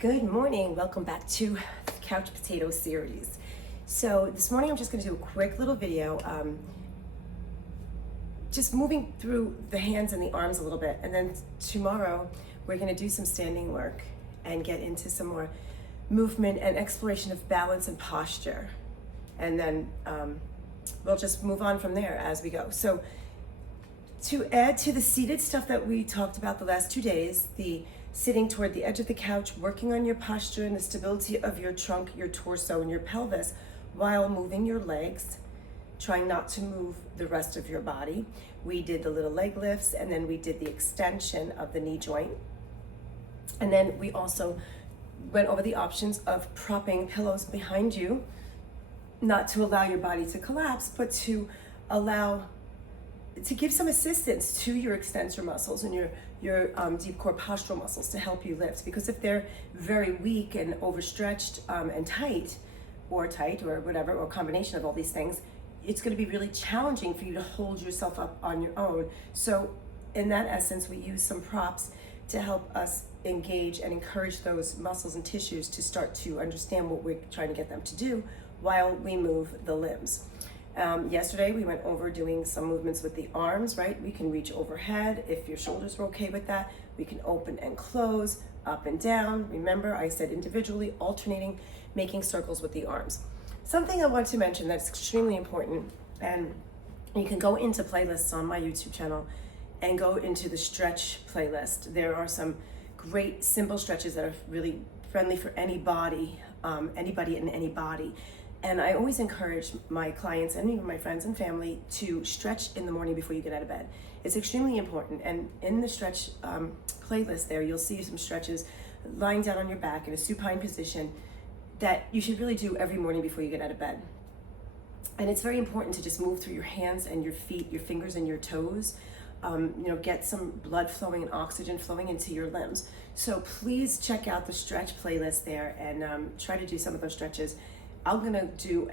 Good morning. Welcome back to the Couch Potato series. So this morning I'm just going to do a quick little video, just moving through the hands and the arms a little bit. And then tomorrow we're going to do some standing work and get into some more movement and exploration of balance and posture. And then we'll just move on from there as we go. So to add to the seated stuff that we talked about the last 2 days, the sitting toward the edge of the couch, working on your posture and the stability of your trunk, your torso, and your pelvis while moving your legs, trying not to move the rest of your body. We did the little leg lifts, and then we did the extension of the knee joint. And then we also went over the options of propping pillows behind you, not to allow your body to collapse, but to give some assistance to your extensor muscles and your deep core postural muscles to help you lift. Because if they're very weak and overstretched and tight or whatever, or a combination of all these things, it's going to be really challenging for you to hold yourself up on your own. So in that essence, we use some props to help us engage and encourage those muscles and tissues to start to understand what we're trying to get them to do while we move the limbs. Yesterday we went over doing some movements with the arms, right? We can reach overhead if your shoulders are okay with that. We can open and close, up and down. Remember, I said individually, alternating, making circles with the arms. Something I want to mention that's extremely important, and you can go into playlists on my YouTube channel and go into the stretch playlist. There are some great simple stretches that are really friendly for anybody in any body. And I always encourage my clients and even my friends and family to stretch in the morning before you get out of bed. It's extremely important. And in the stretch playlist there, you'll see some stretches lying down on your back in a supine position that you should really do every morning before you get out of bed. And it's very important to just move through your hands and your feet, your fingers and your toes. Get some blood flowing and oxygen flowing into your limbs. So please check out the stretch playlist there and try to do some of those stretches. I'm gonna do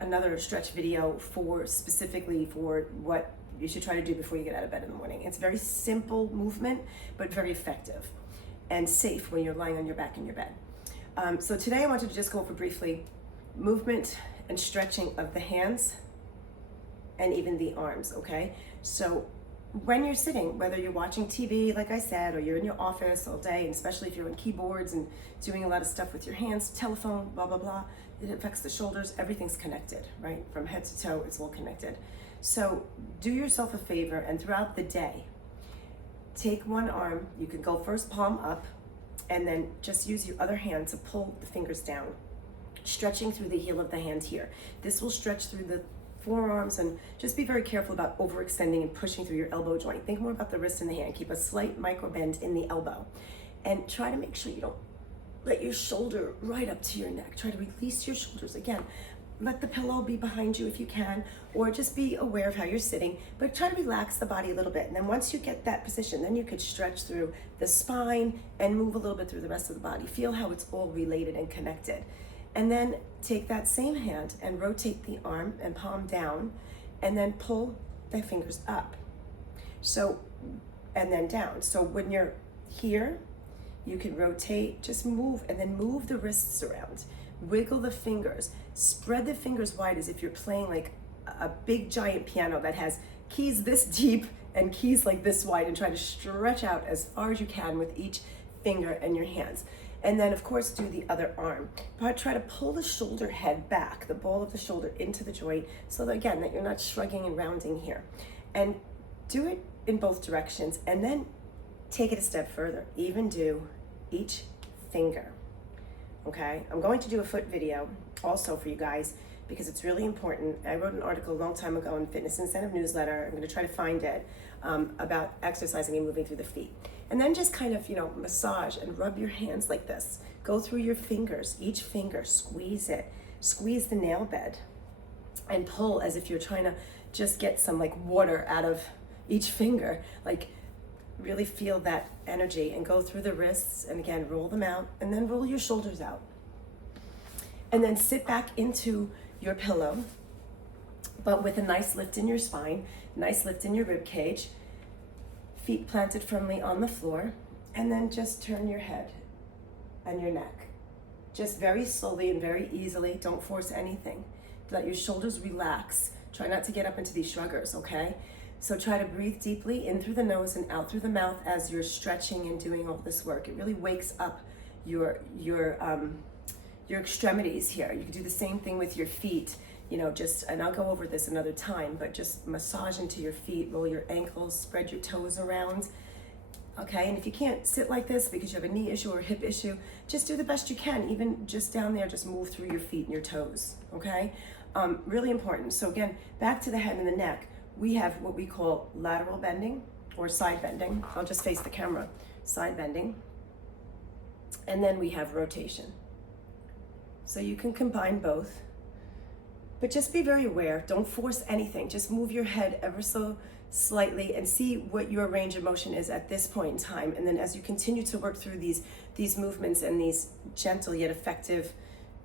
another stretch video specifically for what you should try to do before you get out of bed in the morning. It's a very simple movement, but very effective and safe when you're lying on your back in your bed. So today I wanted to just go over briefly movement and stretching of the hands and even the arms, okay? So when you're sitting, whether you're watching TV, like I said, or you're in your office all day, and especially if you're on keyboards and doing a lot of stuff with your hands, telephone, blah, blah, blah, it affects the shoulders, everything's connected, right? From head to toe, it's all connected. So do yourself a favor, and throughout the day, take one arm, you can go first palm up, and then just use your other hand to pull the fingers down, stretching through the heel of the hand here. This will stretch through the forearms, and just be very careful about overextending and pushing through your elbow joint. Think more about the wrist and the hand. Keep a slight micro bend in the elbow, and try to make sure you don't let your shoulder right up to your neck. Try to release your shoulders. Again, let the pillow be behind you if you can, or just be aware of how you're sitting, but try to relax the body a little bit. And then once you get that position, then you could stretch through the spine and move a little bit through the rest of the body. Feel how it's all related and connected. And then take that same hand and rotate the arm and palm down, and then pull the fingers up. And then down. So when you're here, you can rotate, just move, and then move the wrists around. Wiggle the fingers. Spread the fingers wide as if you're playing like a big giant piano that has keys this deep and keys like this wide, and try to stretch out as far as you can with each finger and your hands. And then, of course, do the other arm. But try to pull the shoulder head back, the ball of the shoulder into the joint, so that, again, that you're not shrugging and rounding here. And do it in both directions, and then take it a step further. Even do each finger, okay? I'm going to do a foot video also for you guys, because it's really important. I wrote an article a long time ago in Fitness Incentive Newsletter. I'm going to try to find it about exercising and moving through the feet. And then just kind of, massage and rub your hands like this. Go through your fingers, each finger, squeeze it. Squeeze the nail bed and pull as if you're trying to just get some like water out of each finger. Like really feel that energy, and go through the wrists, and again, roll them out, and then roll your shoulders out. And then sit back into your pillow, but with a nice lift in your spine, nice lift in your rib cage, feet planted firmly on the floor, and then just turn your head and your neck. Just very slowly and very easily. Don't force anything. Let your shoulders relax. Try not to get up into these shruggers, okay? So try to breathe deeply in through the nose and out through the mouth as you're stretching and doing all this work. It really wakes up your extremities here. You can do the same thing with your feet. You know, just, and I'll go over this another time, but just massage into your feet, roll your ankles, spread your toes around. Okay, and if you can't sit like this because you have a knee issue or a hip issue, just do the best you can. Even just down there, just move through your feet and your toes, okay? Really important. So again, back to the head and the neck, we have what we call lateral bending or side bending. I'll just face the camera. Side bending. And then we have rotation. So you can combine both, but just be very aware. Don't force anything. Just move your head ever so slightly and see what your range of motion is at this point in time. And then as you continue to work through these movements and these gentle yet effective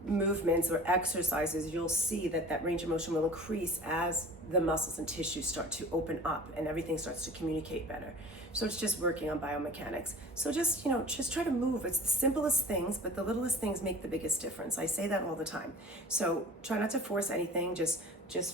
movements or exercises, you'll see that range of motion will increase as the muscles and tissues start to open up and everything starts to communicate better. So it's just working on biomechanics. So just, you know, just try to move. It's the simplest things, but the littlest things make the biggest difference. I say that all the time. So try not to force anything. Just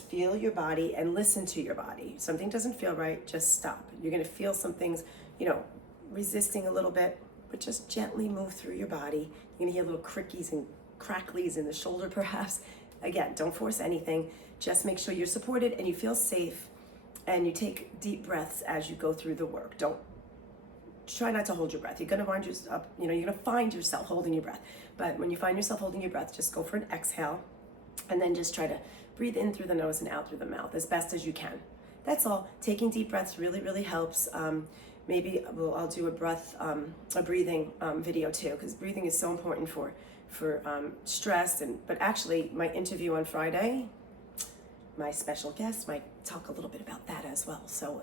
feel your body and listen to your body. If something doesn't feel right, just stop. You're gonna feel some things, you know, resisting a little bit, but just gently move through your body. You're gonna hear little crickies and cracklies in the shoulder perhaps. Again, don't force anything. Just make sure you're supported and you feel safe, and you take deep breaths as you go through the work. Don't try not to hold your breath. You're gonna find yourself holding your breath. But when you find yourself holding your breath, just go for an exhale, and then just try to breathe in through the nose and out through the mouth as best as you can. That's all. Taking deep breaths really, really helps. Maybe I'll do a breathing video too, because breathing is so important for stress. But actually, my interview on Friday, my special guest might talk a little bit about that as well. So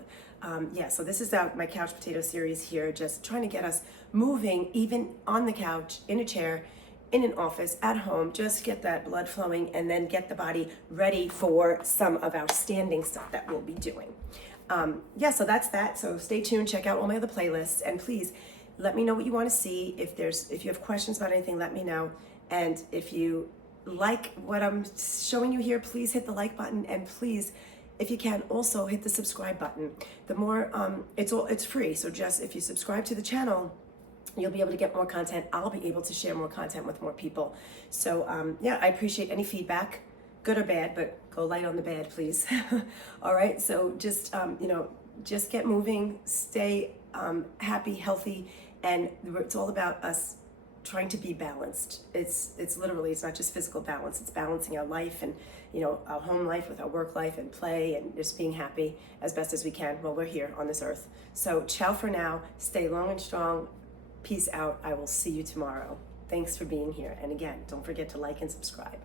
so this is my Couch Potato series here, just trying to get us moving, even on the couch, in a chair, in an office, at home. Just get that blood flowing and then get the body ready for some of our standing stuff that we'll be doing. So that's that. So stay tuned, check out all my other playlists, and please let me know what you want to see. If you have questions about anything, let me know. And if you like what I'm showing you here, please hit the like button, and please, if you can, also hit the subscribe button. The more it's free, so just if you subscribe to the channel, you'll be able to get more content. I'll be able to share more content with more people. So I appreciate any feedback, good or bad, but go light on the bad, please. All right, so just just get moving, stay happy, healthy, and it's all about us trying to be balanced. It's literally, it's not just physical balance, it's balancing our life and, our home life with our work life and play, and just being happy as best as we can while we're here on this earth. So ciao for now, stay long and strong, peace out. I will see you tomorrow. Thanks for being here. And again, don't forget to like and subscribe.